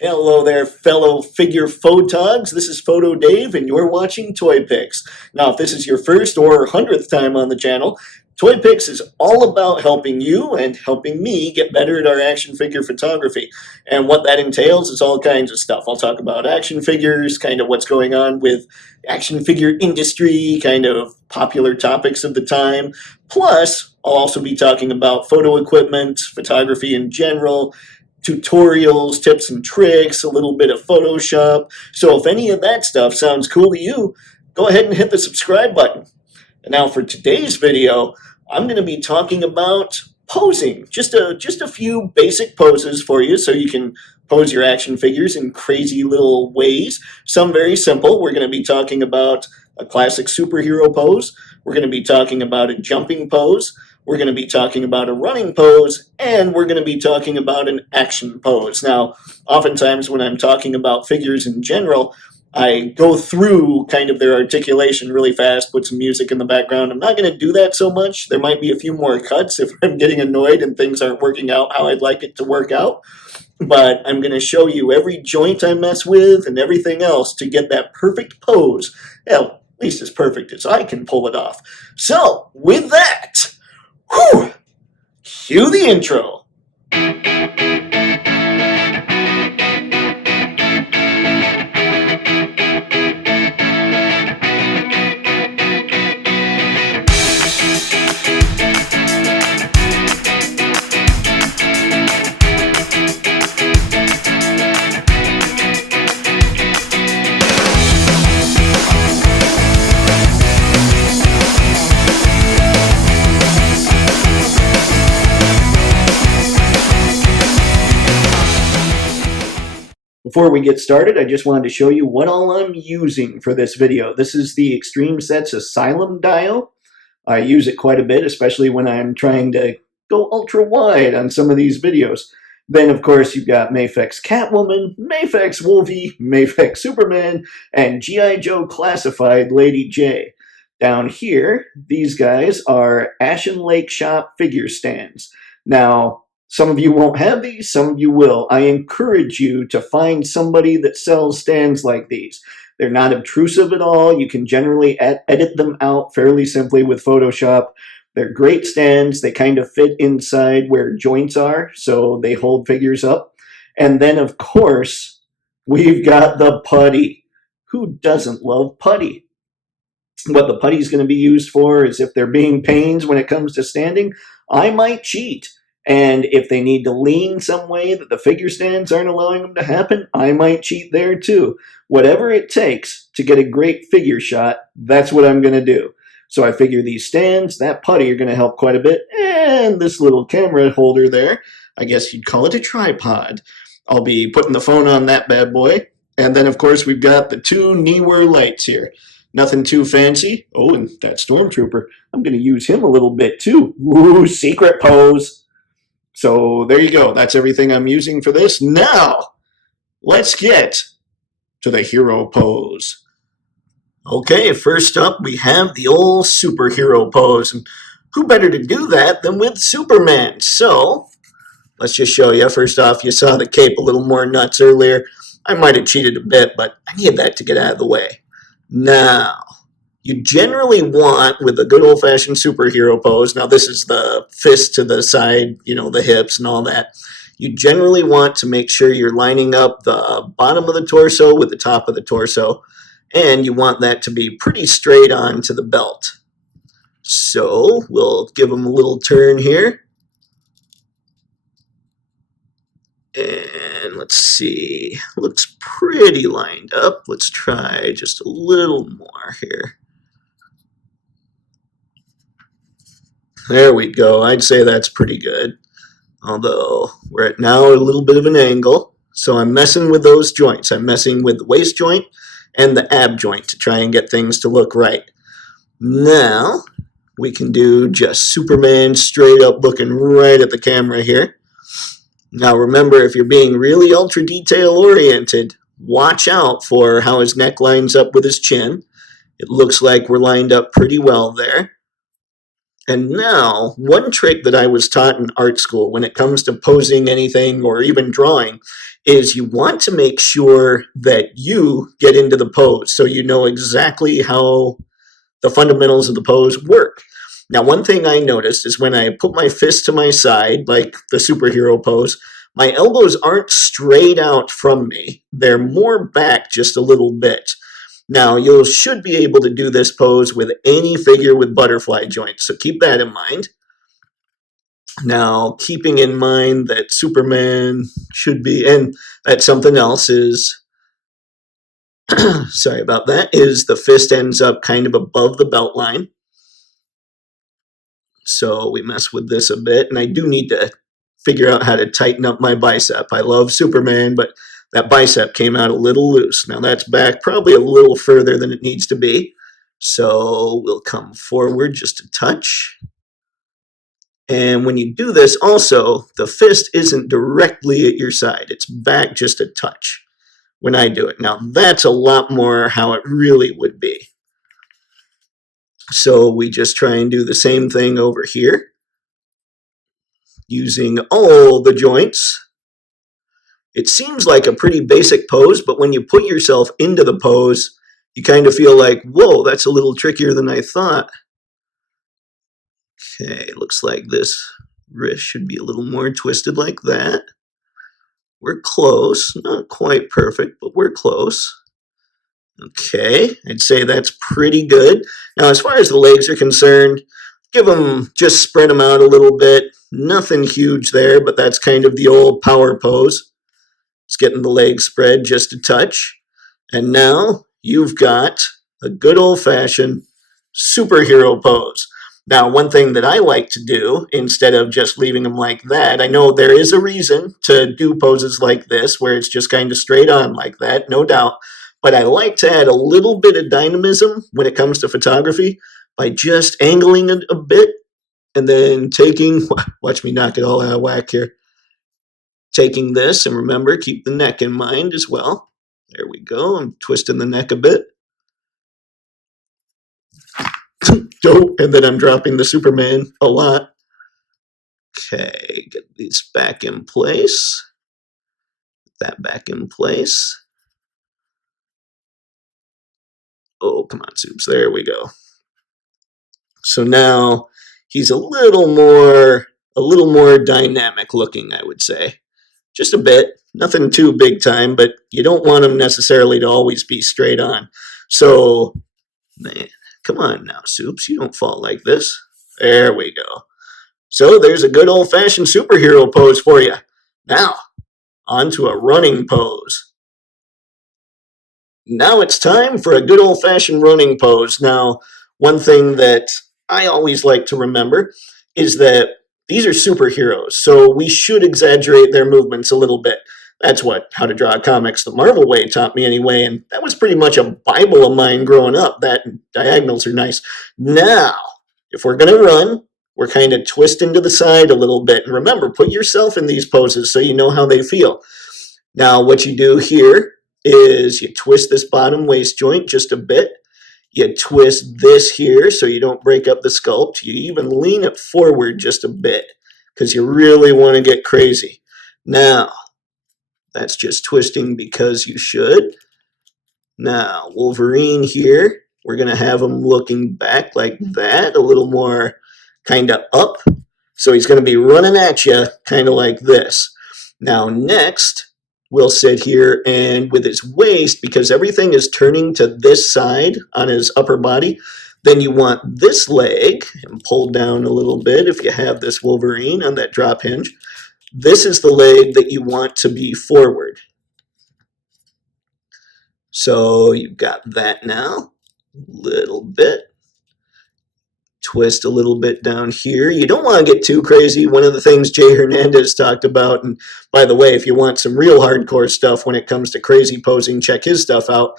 Hello there, fellow figure photogs. This is Photo Dave, and you're watching Toypixx. Now, if this is your first or 100th time on the channel, Toypixx is all about helping you and helping me get better at our action figure photography. And what that entails is all kinds of stuff. I'll talk about action figures, kind of what's going on with action figure industry, kind of popular topics of the time. Plus, I'll also be talking about photo equipment, photography in general, tutorials, tips and tricks, a little bit of Photoshop. So if any of that stuff sounds cool to you, go ahead and hit the subscribe button. And now for today's video, I'm going to be talking about posing. Just a few basic poses for you so you can pose your action figures in crazy little ways. Some very simple. We're going to be talking about a classic superhero pose. We're going to be talking about a jumping pose. We're going to be talking about a running pose, and we're going to be talking about an action pose. Now, oftentimes when I'm talking about figures in general, I go through kind of their articulation really fast, put some music in the background. I'm not going to do that so much. There might be a few more cuts if I'm getting annoyed and things aren't working out how I'd like it to work out. But I'm going to show you every joint I mess with and everything else to get that perfect pose. Hell, at least as perfect as I can pull it off. So, with that, whew, cue the intro. Before we get started, I just wanted to show you what all I'm using for this video. This is the Extreme Sets Asylum dial. I use it quite a bit, especially when I'm trying to go ultra wide on some of these videos. Then, of course, you've got Mafex Catwoman, Mafex Wolverine, Mafex Superman, and G.I. Joe Classified Lady Jaye. Down here, these guys are Ashen Lake Shop figure stands. Now, some of you won't have these, some of you will. I encourage you to find somebody that sells stands like these. They're not obtrusive at all. You can generally edit them out fairly simply with Photoshop. They're great stands. They kind of fit inside where joints are, so they hold figures up. And then, of course, we've got the putty. Who doesn't love putty? What the putty is going to be used for is if they're being pains when it comes to standing, I might cheat. And if they need to lean some way that the figure stands aren't allowing them to happen, I might cheat there too. Whatever it takes to get a great figure shot, that's what I'm going to do. So I figure these stands, that putty are going to help quite a bit. And this little camera holder there, I guess you'd call it a tripod. I'll be putting the phone on that bad boy. And then, of course, we've got the two Neewer lights here. Nothing too fancy. Oh, and that Stormtrooper. I'm going to use him a little bit too. Ooh, secret pose. So there you go. That's everything I'm using for this. Now, let's get to the hero pose. Okay, first up, we have the old superhero pose. And who better to do that than with Superman? So, let's just show you. First off, you saw the cape a little more nuts earlier. I might have cheated a bit, but I need that to get out of the way. Now, you generally want, with a good old-fashioned superhero pose, now this is the fist to the side, you know, the hips and all that, you generally want to make sure you're lining up the bottom of the torso with the top of the torso, and you want that to be pretty straight on to the belt. So, we'll give them a little turn here. And let's see, looks pretty lined up. Let's try just a little more here. There we go. I'd say that's pretty good. Although we're at now a little bit of an angle. So I'm messing with those joints. I'm messing with the waist joint and the ab joint to try and get things to look right. Now we can do just Superman straight up looking right at the camera here. Now remember, if you're being really ultra detail oriented, watch out for how his neck lines up with his chin. It looks like we're lined up pretty well there. And now, one trick that I was taught in art school when it comes to posing anything or even drawing is you want to make sure that you get into the pose so you know exactly how the fundamentals of the pose work. Now, one thing I noticed is when I put my fist to my side, like the superhero pose, my elbows aren't straight out from me. They're more back just a little bit. Now, you should be able to do this pose with any figure with butterfly joints, so keep that in mind. Now, keeping in mind that Superman should be, and that something else is, sorry about that, is the fist ends up kind of above the belt line. So we mess with this a bit, and I do need to figure out how to tighten up my bicep. I love Superman, but that bicep came out a little loose. Now that's back probably a little further than it needs to be. So we'll come forward just a touch. And when you do this also, the fist isn't directly at your side. It's back just a touch when I do it. Now that's a lot more how it really would be. So we just try and do the same thing over here, using all the joints. It seems like a pretty basic pose, but when you put yourself into the pose, you kind of feel like, whoa, that's a little trickier than I thought. Okay, looks like this wrist should be a little more twisted like that. We're close, not quite perfect, but we're close. Okay, I'd say that's pretty good. Now, as far as the legs are concerned, just spread them out a little bit. Nothing huge there, but that's kind of the old power pose. It's getting the legs spread just a touch. And now you've got a good old-fashioned superhero pose. Now, one thing that I like to do, instead of just leaving them like that, I know there is a reason to do poses like this, where it's just kind of straight on like that, no doubt. But I like to add a little bit of dynamism when it comes to photography by just angling it a bit and then watch me knock it all out of whack here. Taking this, and remember, keep the neck in mind as well. There we go. I'm twisting the neck a bit. And then I'm dropping the Superman a lot. Okay, get these back in place. That back in place. Oh, come on, Soups. There we go. So now he's a little more dynamic looking, I would say. Just a bit. Nothing too big time, but you don't want him necessarily to always be straight on. So, man, come on now, Soups. You don't fall like this. There we go. So there's a good old-fashioned superhero pose for you. Now, on to a running pose. Now it's time for a good old-fashioned running pose. Now, one thing that I always like to remember is that these are superheroes, so we should exaggerate their movements a little bit. That's what How to Draw Comics the Marvel Way taught me anyway, and that was pretty much a Bible of mine growing up. That diagonals are nice. Now, if we're going to run, we're kind of twisting to the side a little bit. And remember, put yourself in these poses so you know how they feel. Now, what you do here is you twist this bottom waist joint just a bit. You twist this here so you don't break up the sculpt. You even lean it forward just a bit because you really want to get crazy. Now, that's just twisting because you should. Now, Wolverine here, we're going to have him looking back like that, a little more kind of up. So he's going to be running at you kind of like this. Now, next, we'll sit here and with his waist, because everything is turning to this side on his upper body, then you want this leg, and pull down a little bit if you have this Wolverine on that drop hinge. This is the leg that you want to be forward. So you've got that now, a little bit. Twist a little bit down here. You don't want to get too crazy. One of the things Jay Hernandez talked about, and by the way, if you want some real hardcore stuff when it comes to crazy posing, check his stuff out.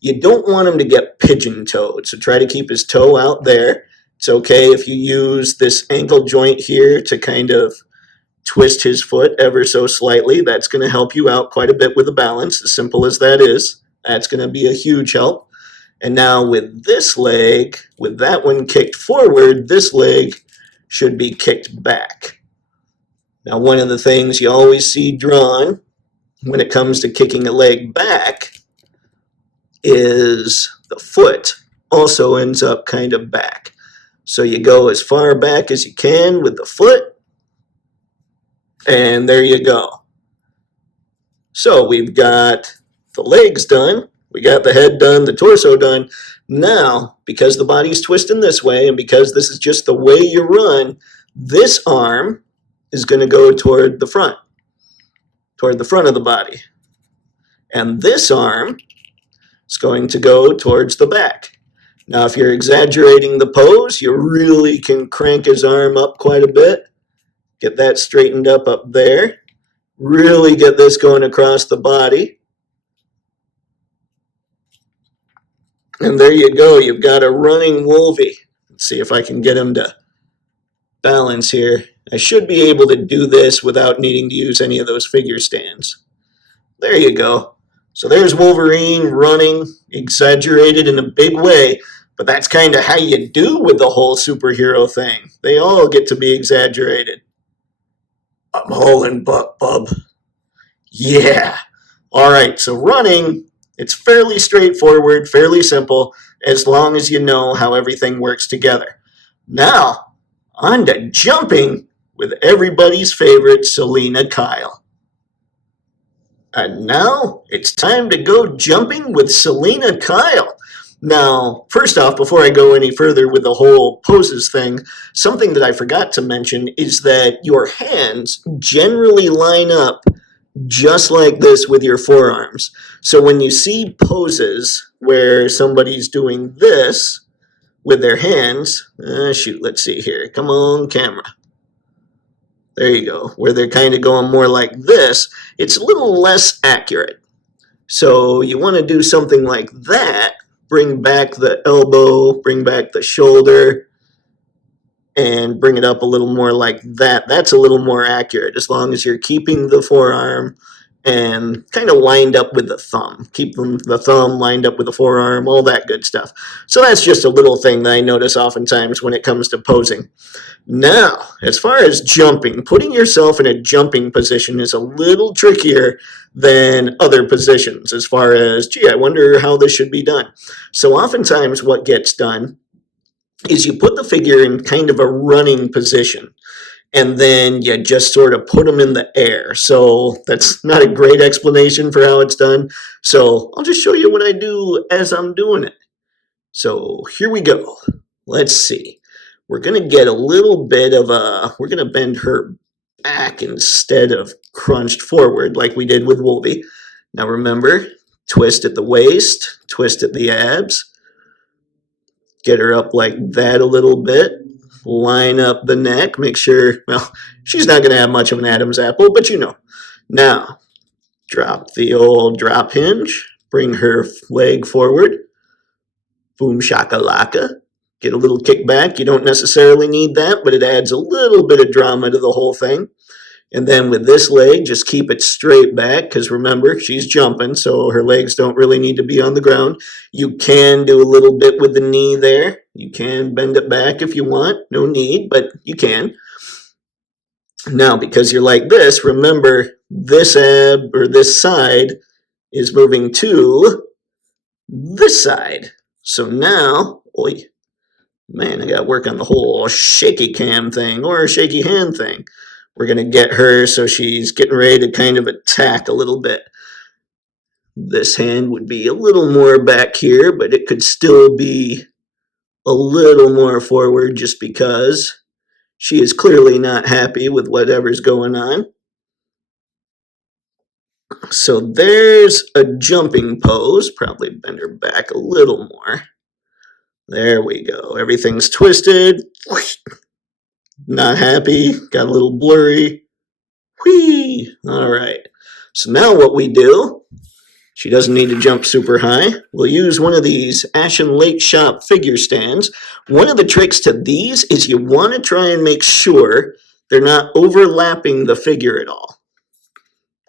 You don't want him to get pigeon-toed, so try to keep his toe out there. It's okay if you use this ankle joint here to kind of twist his foot ever so slightly. That's going to help you out quite a bit with the balance, as simple as that is. That's going to be a huge help. And now with this leg, with that one kicked forward, this leg should be kicked back. Now, one of the things you always see drawn when it comes to kicking a leg back is the foot also ends up kind of back. So you go as far back as you can with the foot, and there you go. So we've got the legs done, we got the head done, the torso done. Now, because the body's twisting this way, and because this is just the way you run, this arm is going to go toward the front of the body. And this arm is going to go towards the back. Now, if you're exaggerating the pose, you really can crank his arm up quite a bit. Get that straightened up there. Really get this going across the body. And there you go. You've got a running Wolvie. Let's see if I can get him to balance here. I should be able to do this without needing to use any of those figure stands. There you go. So there's Wolverine running, exaggerated in a big way, but that's kind of how you do with the whole superhero thing. They all get to be exaggerated. I'm hauling butt, bub. Yeah. All right, so running, it's fairly straightforward, fairly simple, as long as you know how everything works together. Now, on to jumping with everybody's favorite Selena Kyle. And now it's time to go jumping with Selena Kyle. Now, first off, before I go any further with the whole poses thing, something that I forgot to mention is that your hands generally line up just like this with your forearms. So when you see poses where somebody's doing this with their hands, let's see here. Come on, camera. There you go. Where they're kind of going more like this, it's a little less accurate. So you want to do something like that. Bring back the elbow, bring back the shoulder, and bring it up a little more like that. That's a little more accurate, as long as you're keeping the forearm and kind of lined up with the thumb. Keep the thumb lined up with the forearm, all that good stuff. So that's just a little thing that I notice oftentimes when it comes to posing. Now, as far as jumping, putting yourself in a jumping position is a little trickier than other positions as far as, gee, I wonder how this should be done. So oftentimes what gets done is you put the figure in kind of a running position, and then you just sort of put them in the air. So that's not a great explanation for how it's done. So I'll just show you what I do as I'm doing it. So here we go. Let's see. We're going to get a little bit of we're going to bend her back instead of crunched forward like we did with Wolvie. Now remember, twist at the waist, twist at the abs. Get her up like that a little bit. Line up the neck. Make sure, well, she's not going to have much of an Adam's apple, but you know. Now, drop the old drop hinge. Bring her leg forward. Boom shakalaka. Get a little kickback. You don't necessarily need that, but it adds a little bit of drama to the whole thing. And then with this leg, just keep it straight back, because remember, she's jumping, so her legs don't really need to be on the ground. You can do a little bit with the knee there. You can bend it back if you want. No need, but you can. Now, because you're like this, remember, this ab, or this side, is moving to this side. So now, oy, man, I got to work on the whole shaky cam thing, or shaky hand thing. We're going to get her so she's getting ready to kind of attack a little bit. This hand would be a little more back here, but it could still be a little more forward just because she is clearly not happy with whatever's going on. So there's a jumping pose. Probably bend her back a little more. There we go. Everything's twisted. Not happy, got a little blurry. Whee! All right. So now what we do, she doesn't need to jump super high. We'll use one of these Ashen Lake Shop figure stands. One of the tricks to these is you want to try and make sure they're not overlapping the figure at all.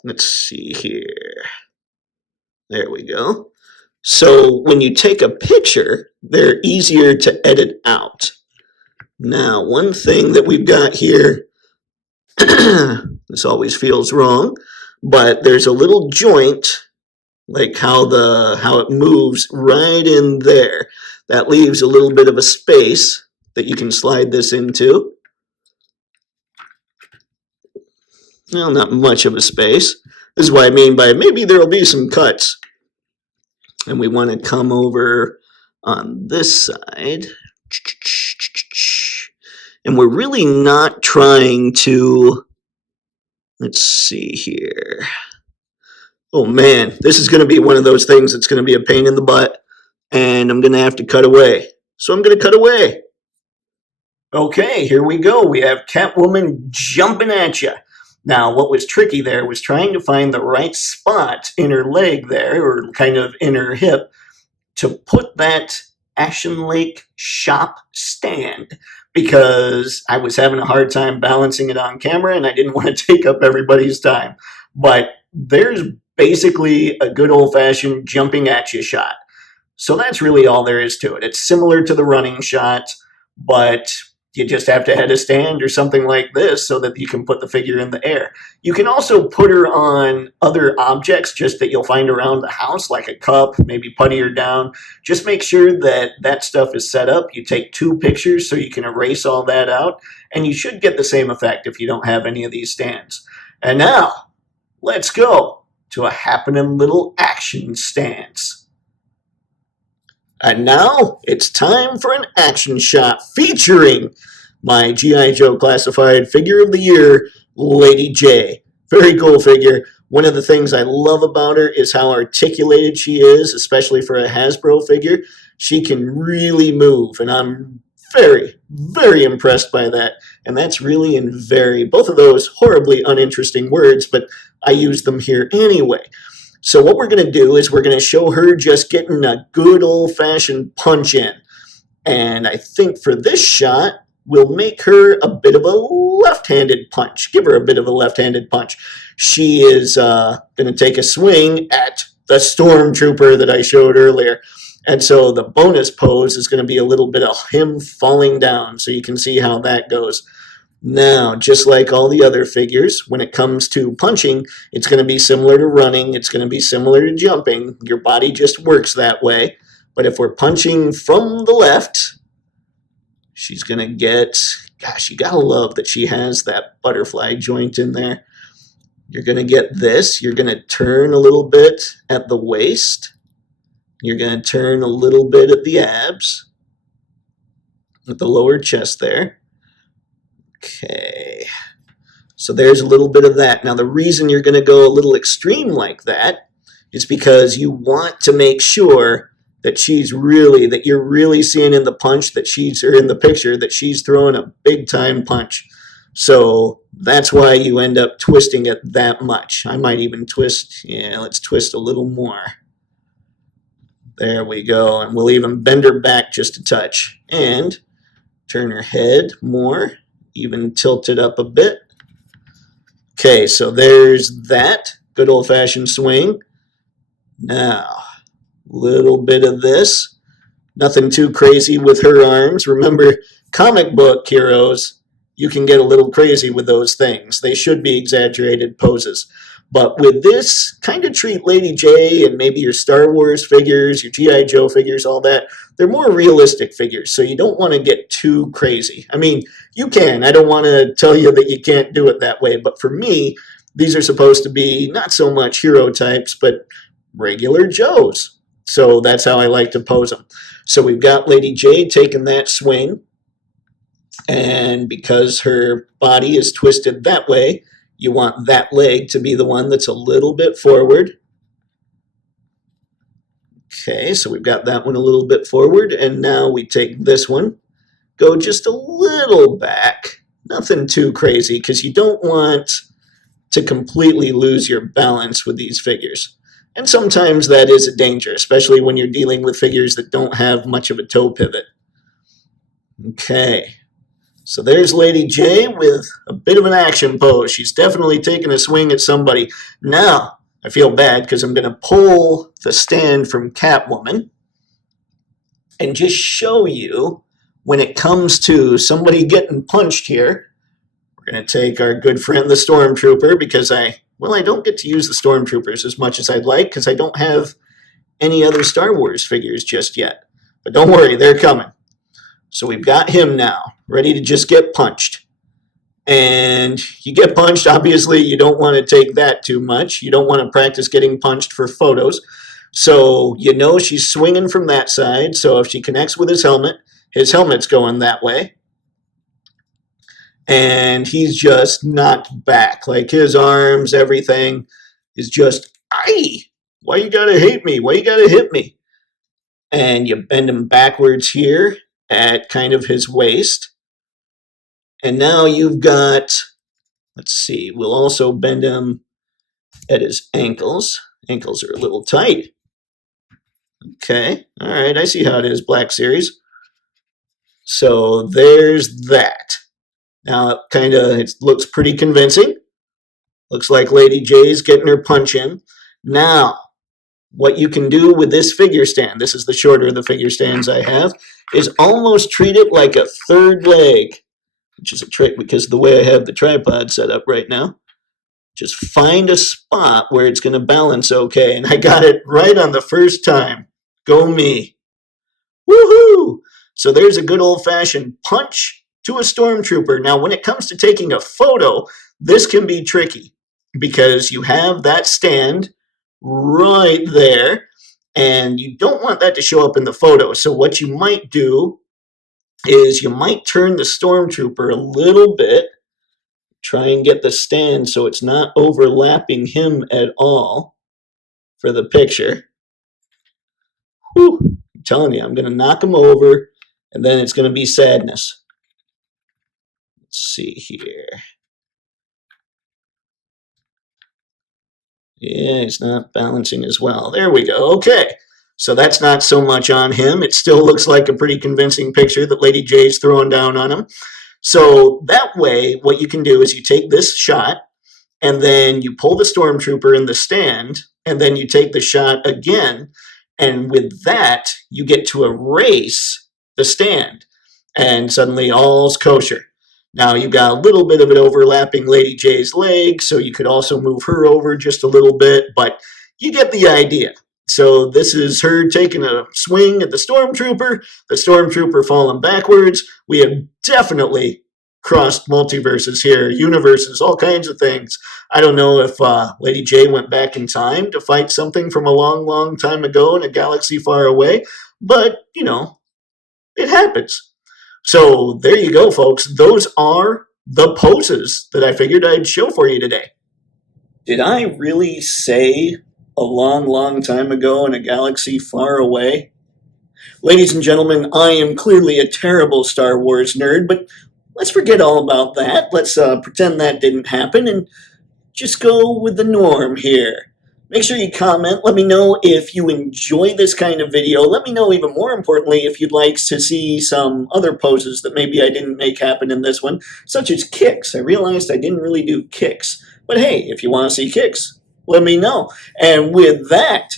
Let's see here. There we go. So when you take a picture, they're easier to edit out. Now, one thing that we've got here, this always feels wrong, but there's a little joint, like how it moves right in there. That leaves a little bit of a space that you can slide this into. Well, not much of a space. This is what I mean by maybe there will be some cuts. And we want to come over on this side. And we're really not trying to, let's see here. Oh man, this is going to be one of those things that's going to be a pain in the butt. And I'm going to have to cut away. So I'm going to cut away. Okay, here we go. We have Catwoman jumping at you. Now, what was tricky there was trying to find the right spot in her leg there, or kind of in her hip, to put that Action Lake shop stand, because I was having a hard time balancing it on camera and I didn't want to take up everybody's time. But there's basically a good old-fashioned jumping at you shot. So that's really all there is to it. It's similar to the running shot, but you just have to have a stand or something like this so that you can put the figure in the air. You can also put her on other objects just that you'll find around the house, like a cup, maybe putty her down. Just make sure that that stuff is set up. You take 2 pictures so you can erase all that out, and you should get the same effect if you don't have any of these stands. And now, let's go to a happening little action stance. And now, it's time for an action shot featuring my G.I. Joe Classified Figure of the Year, Lady Jaye. Very cool figure. One of the things I love about her is how articulated she is, especially for a Hasbro figure. She can really move, and I'm very, very impressed by that. And that's really in very, both of those horribly uninteresting words, but I use them here anyway. So what we're going to do is we're going to show her just getting a good old-fashioned punch in. And I think for this shot, we'll make her a bit of a left-handed punch. Give her a bit of a left-handed punch. She is going to take a swing at the stormtrooper that I showed earlier. And so the bonus pose is going to be a little bit of him falling down, so you can see how that goes. Now, just like all the other figures, when it comes to punching, it's going to be similar to running. It's going to be similar to jumping. Your body just works that way. But if we're punching from the left, she's going to get, gosh, you got to love that she has that butterfly joint in there. You're going to get this. You're going to turn a little bit at the waist. You're going to turn a little bit at the abs, at the lower chest there. Okay, so there's a little bit of that. Now, the reason you're going to go a little extreme like that is because you want to make sure that you're really seeing in the punch that or in the picture that she's throwing a big time punch. So that's why you end up twisting it that much. I might even twist, let's twist a little more. There we go, and we'll even bend her back just a touch. And turn her head more. Even tilt it up a bit. Okay, so there's that good old-fashioned swing. Now, little bit of this. Nothing too crazy with her arms. Remember, comic book heroes, you can get a little crazy with those things. They should be exaggerated poses. But with this, kind of treat Lady Jaye and maybe your Star Wars figures, your G.I. Joe figures, all that. They're more realistic figures, so you don't want to get too crazy. I mean, you can. I don't want to tell you that you can't do it that way. But for me, these are supposed to be not so much hero types, but regular Joes. So that's how I like to pose them. So we've got Lady Jaye taking that swing. And because her body is twisted that way, you want that leg to be the one that's a little bit forward. Okay, so we've got that one a little bit forward, and now we take this one, go just a little back. Nothing too crazy, because you don't want to completely lose your balance with these figures. And sometimes that is a danger, especially when you're dealing with figures that don't have much of a toe pivot. Okay. So there's Lady Jaye with a bit of an action pose. She's definitely taking a swing at somebody. Now, I feel bad because I'm going to pull the stand from Catwoman and just show you when it comes to somebody getting punched here. We're going to take our good friend the Stormtrooper because I well, I don't get to use the Stormtroopers as much as I'd like because I don't have any other Star Wars figures just yet. But don't worry, they're coming. So we've got him now, ready to just get punched. And you get punched, obviously you don't want to take that too much. You don't want to practice getting punched for photos. So you know she's swinging from that side. So if she connects with his helmet's going that way. And he's just knocked back. Like his arms, everything is just, aye, why you gotta hate me? Why you gotta hit me? And you bend him backwards here at kind of his waist. And now you've got, let's see, we'll also bend him at his ankles. Ankles are a little tight. Okay, all right, I see how it is, Black Series. So there's that. Now, it looks pretty convincing. Looks like Lady Jaye's getting her punch in. Now, what you can do with this figure stand, this is the shorter of the figure stands I have, is almost treat it like a third leg, which is a trick because of the way I have the tripod set up right now. Just find a spot where it's going to balance okay, and I got it right on the first time. Go me. Woohoo! So there's a good old-fashioned punch to a Stormtrooper. Now, when it comes to taking a photo, this can be tricky because you have that stand right there, and you don't want that to show up in the photo. So what you might do is you might turn the Stormtrooper a little bit, try and get the stand so it's not overlapping him at all for the picture. Whew, I'm telling you, I'm going to knock him over, and then it's going to be sadness. Let's see here. Yeah, he's not balancing as well. There we go. Okay. So that's not so much on him. It still looks like a pretty convincing picture that Lady Jaye's throwing down on him. So that way, what you can do is you take this shot, and then you pull the Stormtrooper in the stand, and then you take the shot again, and with that, you get to erase the stand, and suddenly all's kosher. Now, you've got a little bit of it overlapping Lady Jaye's leg, so you could also move her over just a little bit, but you get the idea. So this is her taking a swing at the Stormtrooper falling backwards. We have definitely crossed multiverses here, universes, all kinds of things. I don't know if Lady Jaye went back in time to fight something from a long, long time ago in a galaxy far away, but, you know, it happens. So there you go, folks. Those are the poses that I figured I'd show for you today. Did I really say a long, long time ago in a galaxy far away? Ladies and gentlemen, I am clearly a terrible Star Wars nerd, but let's forget all about that. Let's pretend that didn't happen and just go with the norm here. Make sure you comment. Let me know if you enjoy this kind of video. Let me know, even more importantly, if you'd like to see some other poses that maybe I didn't make happen in this one, such as kicks. I realized I didn't really do kicks. But hey, if you want to see kicks, let me know. And with that,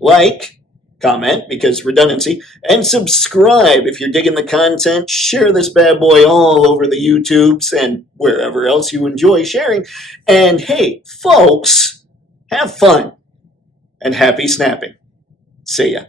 like, comment, because redundancy, and subscribe if you're digging the content. Share this bad boy all over the YouTubes and wherever else you enjoy sharing. And hey, folks, have fun and happy snapping. See ya.